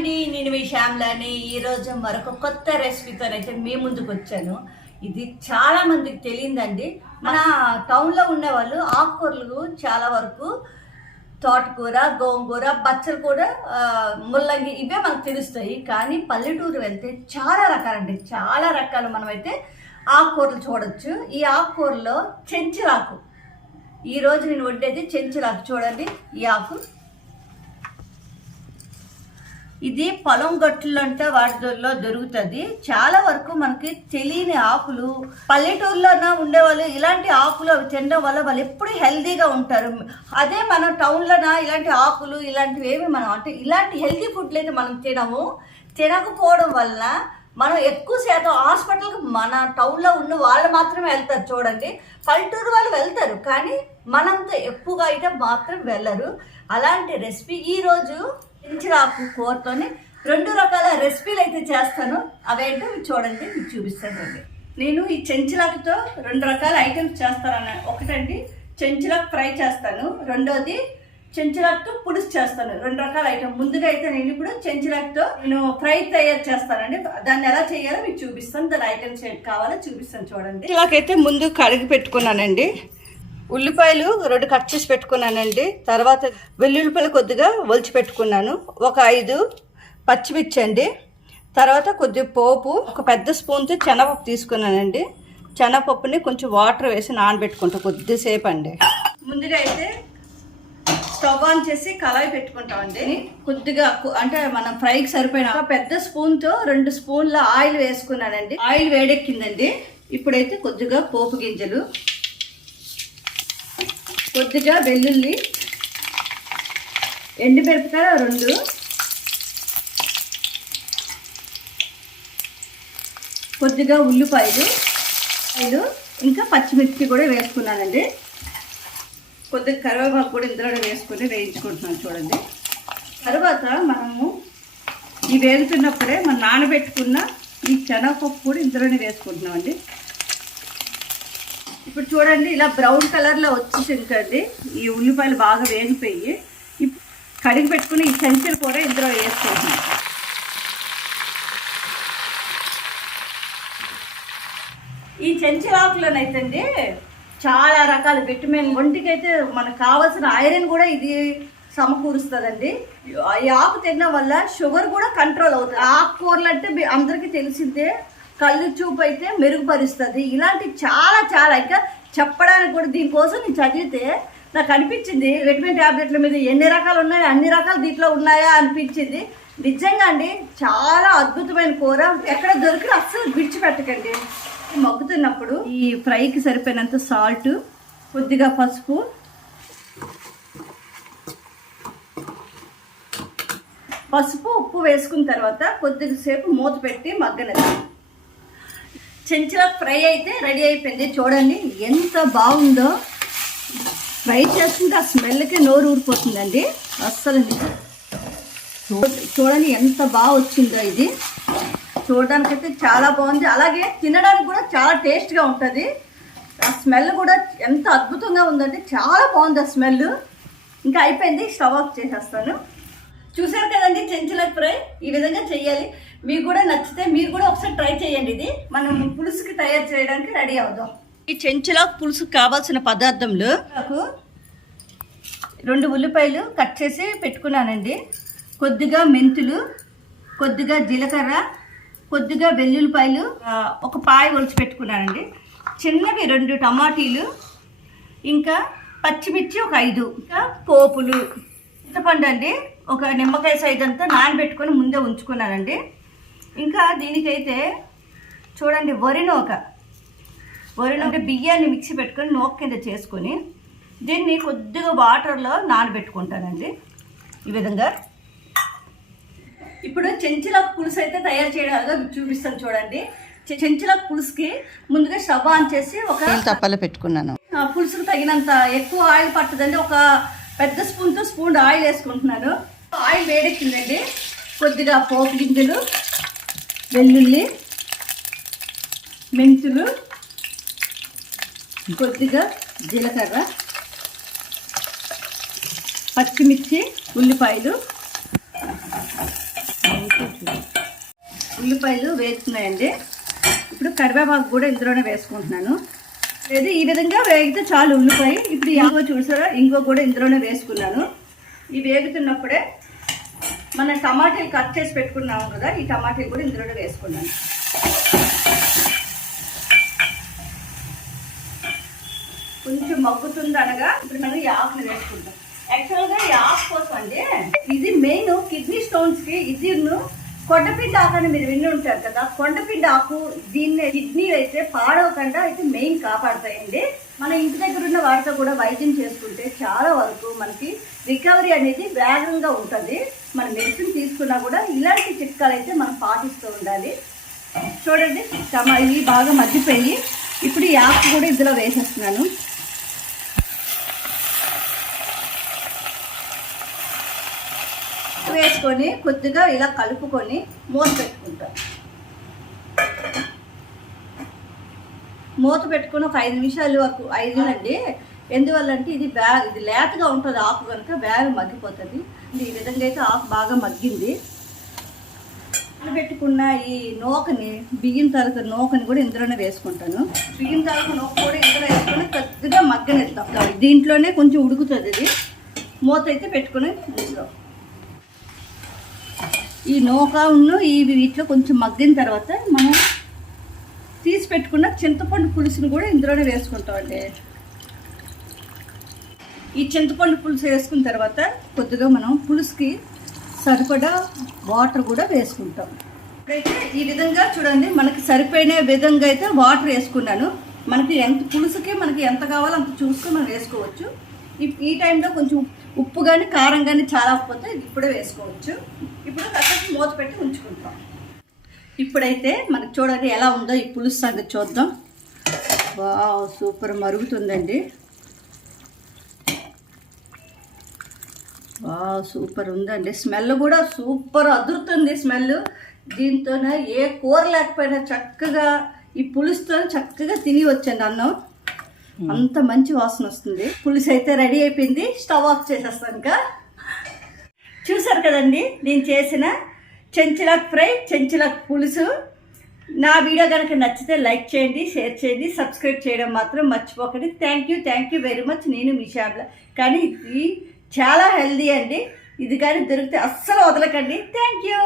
అండి నేను మీ శ్యామ్లాని. ఈరోజు మరొక కొత్త రెసిపీతోనైతే మీ ముందుకు వచ్చాను. ఇది చాలా మందికి తెలియదండి. మన టౌన్లో ఉన్న వాళ్ళు ఆకుకూరలు చాలా వరకు తోటకూర గోంగూర బచ్చలు కూర ముల్లంగి ఇవే మనకు తెలుస్తాయి. కానీ పల్లెటూరు వెళ్తే చాలా రకాలండి. చాలా రకాలు మనమైతే ఆకుకూరలు చూడొచ్చు. ఈ ఆకుకూరలో చెంచులాకు. ఈ రోజు నేను వండేది చెంచులాకు. చూడండి ఈ ఆకు. ఇది పొలం గట్టుల్లో అంటే వాటిలో దొరుకుతుంది. చాలా వరకు మనకి తెలియని ఆకులు పల్లెటూరులోన ఉండేవాళ్ళు ఇలాంటి ఆకులు అవి తినడం వల్ల వాళ్ళు ఎప్పుడు హెల్దీగా ఉంటారు. అదే మన టౌన్లోన ఇలాంటి ఆకులు ఇలాంటివి ఏమి మనం అంటే ఇలాంటి హెల్దీ ఫుడ్లు అయితే మనం తినము. తినకపోవడం వల్ల మనం ఎక్కువ శాతం హాస్పిటల్కి మన టౌన్లో ఉన్న వాళ్ళు మాత్రమే వెళ్తారు చూడండి. పల్లెటూరు వాళ్ళు వెళ్తారు కానీ మనంతా ఎక్కువగా అయితే మాత్రం వెళ్ళరు. అలాంటి రెసిపీ ఈరోజు ఇంచిరాకు కూరతోని రెండు రకాల రెసిపీలు అయితే చేస్తాను. అవేంటో చూడండి మీకు చూపిస్తానండి నేను ఈ చెంచులాకుతో రెండు రకాల ఐటమ్స్ చేస్తాను ఒకటండి చెంచులాకు ఫ్రై చేస్తాను. రెండోది చెంచులాకుతో పులుసు చేస్తాను. రెండు రకాల ఐటమ్. ముందుగా అయితే నేను ఇప్పుడు చెంచులాకుతో నేను ఫ్రై తయారు చేస్తానండి. దాన్ని ఎలా చేయాలో మీకు చూపిస్తాను. దాని ఐటమ్స్ కావాలో చూపిస్తాను చూడండి. ఇలాగైతే ముందు కడిగి పెట్టుకున్నానండి. ఉల్లిపాయలు రెండు కట్ చేసి పెట్టుకున్నానండి. తర్వాత వెల్లుల్లిపాయలు కొద్దిగా ఒలిచి పెట్టుకున్నాను. ఒక ఐదు పచ్చిమిర్చి అండి. తర్వాత కొద్దిగా పోపు ఒక పెద్ద స్పూన్తో శనగపప్పు తీసుకున్నానండి. శనగపప్పుని కొంచెం వాటర్ వేసి నానబెట్టుకుంటా కొద్దిసేపు అండి. ముందుగా అయితే స్టవ్ ఆన్ చేసి కళాయి పెట్టుకుంటామండి. కొద్దిగా అంటే మనం ఫ్రైకి సరిపోయిన ఒక పెద్ద స్పూన్తో రెండు స్పూన్ల ఆయిల్ వేసుకున్నానండి. ఆయిల్ వేడెక్కిందండి. ఇప్పుడైతే కొద్దిగా పోపు గింజలు. కొద్దిగా వెల్లుల్లి ఎండుమిరపకాయ రెండు కొద్దిగా ఉల్లిపాయలు ఐదు ఇంకా పచ్చిమిర్చి కూడా వేసుకున్నానండి. కొద్దిగా కరివేపాకు కూడా ఇందులో వేసుకొని వేయించుకుంటున్నాను చూడండి. తర్వాత మనము ఈ వేగుతున్నప్పుడే మనం నానబెట్టుకున్న ఈ శనగపప్పు కూడా ఇందులోనే వేసుకుంటున్నామండి. ఇప్పుడు చూడండి ఇలా బ్రౌన్ కలర్లో వచ్చేసింది కదండి ఈ ఉల్లిపాయలు బాగా వేగిపోయి. ఇప్పుడు కడిగి పెట్టుకుని ఈ చెంచులు కూడా ఇందులో వేసుకుంటున్నాం. ఈ చెంచుల చెంచులాకులోనైతే చాలా రకాల. విటమిన్ ఒంటికైతే మనకు కావాల్సిన ఐరన్ కూడా ఇది సమకూరుస్తుందండి. ఈ ఆకు తినడం వల్ల షుగర్ కూడా కంట్రోల్ అవుతుంది. ఆకుకూరలు అంటే అందరికీ తెలిసిందే. కళ్ళు చూపు అయితే మెరుగుపరుస్తుంది. ఇలాంటి చాలా చాలా ఇంకా చెప్పడానికి కూడా దీనికోసం నేను చదివితే నాకు అనిపించింది విటమిన్ ట్యాబ్లెట్ల మీద ఎన్ని రకాలు ఉన్నాయో అన్ని రకాలు దీంట్లో ఉన్నాయా అనిపించింది. నిజంగా అండి చాలా అద్భుతమైన కూర. ఎక్కడ దొరికిన అస్సలు విడిచిపెట్టకండి. మగ్గుతున్నప్పుడు ఈ ఫ్రైకి సరిపోయినంత సాల్ట్ కొద్దిగా పసుపు. పసుపు ఉప్పు వేసుకున్న తర్వాత కొద్దిగా సేపు మూత పెట్టి మగ్గనది చెంచుల ఫ్రై అయితే రెడీ అయిపోయింది. చూడండి ఎంత బాగుందో. ఫ్రై చేసుకుంటే ఆ స్మెల్కి నోరు ఊరిపోతుందండి. అస్సలు చూ- చూడండి ఎంత బాగా వచ్చిందో ఇది. చూడడానికి అయితే చాలా బాగుంది. అలాగే తినడానికి కూడా చాలా టేస్ట్గా ఉంటుంది. ఆ స్మెల్ కూడా ఎంత అద్భుతంగా ఉందంటే చాలా బాగుంది ఆ స్మెల్ ఇంకా అయిపోయింది. స్టవ్ ఆఫ్ చేసేస్తాను. చూసారు కదండి చెంచుల ఫ్రై ఈ విధంగా చేయాలి మీకు కూడా నచ్చితే మీరు కూడా ఒకసారి ట్రై చేయండి ఇది. మనం పులుసుకి తయారు చేయడానికి రెడీ అవుదాం. ఈ చెంచుల పులుసుకు కావాల్సిన పదార్థంలో నాకు రెండు ఉల్లిపాయలు కట్ చేసి పెట్టుకున్నానండి. కొద్దిగా మెంతులు కొద్దిగా జీలకర్ర కొద్దిగా వెల్లుల్లిపాయలు ఒక పాయ ఒలిచి పెట్టుకున్నానండి. చిన్నవి రెండు టమాటీలు ఇంకా పచ్చిమిర్చి ఒక ఐదు ఇంకా పోపులు. చింతపండు అండి. ఒక నిమ్మకాయ సైజ్ అంతా నానబెట్టుకొని ముందే ఉంచుకున్నానండి. ఇంకా దీనికైతే చూడండి వరి నూక. వరి నూక బియ్యాన్ని మిక్సీ పెట్టుకొని నూక కింద చేసుకొని దీన్ని కొద్దిగా వాటర్లో నానబెట్టుకుంటానండి. ఈ విధంగా. ఇప్పుడు చెంచుల పులుసు అయితే తయారు చేయడాగా చూపిస్తాను చూడండి. చెంచుల పులుసుకి ముందుగా స్టవ్ ఆన్ చేసి ఒక తప్పలు పెట్టుకున్నాను. పులుసుకు తగినంత ఎక్కువ ఆయిల్ పట్టదండి. ఒక పెద్ద స్పూన్తో స్పూన్ ఆయిల్ వేసుకుంటున్నాను. ఆయిల్ వేడెక్కిందండి. కొద్దిగా పోపు గింజలు వెల్లుల్లి మెంతులు కొద్దిగా జీలకర్ర పచ్చిమిర్చి ఉల్లిపాయలు. ఉల్లిపాయలు వేస్తున్నాయండి ఇప్పుడు కరివేపాకు కూడా ఇందులోనే వేసుకుంటున్నాను. లేదు ఈ విధంగా వేగితే చాలు ఉల్లిపాయ. ఇప్పుడు ఇంకో చూసారా ఇంకో కూడా ఇందులోనే వేసుకున్నాను. ఇవి వేగుతున్నప్పుడే మన టమాటాలు కట్ చేసి పెట్టుకున్నాము కదా ఈ టమాటాలు కూడా ఇందులోనే వేసుకున్నాను. కొంచెం మగ్గుతుంది అనగా ఇప్పుడు మనం ఈ ఆకులు వేసుకుంటాం యాక్చువల్గా ఈ ఆకు కోసం అండి ఇది మెయిన్ కిడ్నీ స్టోన్స్కి ఇది కొండపిండి ఆకు అని మీరు విని ఉంటారు కదా కొండపిండి ఆకు దీన్ని కిడ్నీ అయితే పాడవకుండా అయితే మెయిన్ కాపాడతాయండి. మన ఇంటి దగ్గర ఉన్న వాటితో కూడా వైద్యం చేసుకుంటే చాలా వరకు మనకి రికవరీ అనేది వేగంగా ఉంటుంది. మన మెడిసిన్ తీసుకున్నా కూడా ఇలాంటి చిట్కాలు అయితే మనం పాటిస్తూ ఉండాలి. చూడండి టమా ఇవి బాగా మర్చిపోయి ఇప్పుడు ఈ ఆకు కూడా ఇందులో వేసేస్తున్నాను. వేసుకొని కొద్దిగా ఇలా కలుపుకొని మూత పెట్టుకుంటాం. మూత పెట్టుకుని ఒక ఐదు నిమిషాలు వరకు ఐదు అండి ఎందువల్ల అంటే ఇది బ్యాగ్ ఇది లేతగా ఉంటుంది ఆకు కనుక బ్యాగ్ మగ్గిపోతుంది. ఈ విధంగా అయితే ఆకు బాగా మగ్గింది. పెట్టుకున్న ఈ నూకని బియ్యం తరగతి నూకని కూడా ఇందులోనే వేసుకుంటాను. బియ్యం తరగతి నూక కూడా ఇందులో వేసుకొని కొద్దిగా మగ్గనిస్తాం దీంట్లోనే కొంచెం ఉడుకుతుంది ఇది. మూత అయితే పెట్టుకుని ఇందులో. ఈ నోకాను ఇవి వీటిలో కొంచెం మగ్గిన తర్వాత మనం తీసి పెట్టుకున్న చింతపండు పులుసును కూడా ఇందులోనే వేసుకుంటామండి ఈ చింతపండు పులుసు వేసుకున్న తర్వాత కొద్దిగా మనం పులుసుకి సరిపడా వాటర్ కూడా వేసుకుంటాం. ఇప్పుడైతే ఈ విధంగా చూడండి మనకి సరిపోయిన విధంగా అయితే వాటర్ వేసుకున్నాను. మనకి ఎంత పులుసుకి మనకి ఎంత కావాలో అంత చూసుకొని మనం వేసుకోవచ్చు. ఈ- ఈ టైంలో కొంచెం ఉప్పు కానీ కారం కానీ చాలా పోతే ఇది ఇప్పుడే వేసుకోవచ్చు. ఇప్పుడు కాసేపు మూత పెట్టి ఉంచుకుంటాం. ఇప్పుడైతే మనకు చూడండి ఎలా ఉందో ఈ పులుసు సంగతి చూద్దాం. వావ్ సూపర్ మరుగుతుందండి. బా సూపర్ ఉందండి. స్మెల్ కూడా సూపర్ అదురుతుంది స్మెల్. దీంతోనే ఏ కూర లేకపోయినా చక్కగా ఈ పులుసుతో చక్కగా తిని వచ్చండి అన్నం. అంత మంచి వాసన వస్తుంది. పులుసు అయితే రెడీ అయిపోయింది. స్టవ్ ఆఫ్ చేసేస్తాను ఇంకా. చూసారు కదండి నేను చేసిన చెంచులాక్ ఫ్రై చెంచులాక్ పులుసు. నా వీడియో కనుక నచ్చితే లైక్ చేయండి షేర్ చేయండి సబ్స్క్రైబ్ చేయడం మాత్రం మర్చిపోకండి. Thank you thank you very much నేను మీ షాప్లో కానీ ఇది చాలా హెల్దీ అండి. ఇది కానీ దొరికితే అస్సలు వదలకండి. Thank you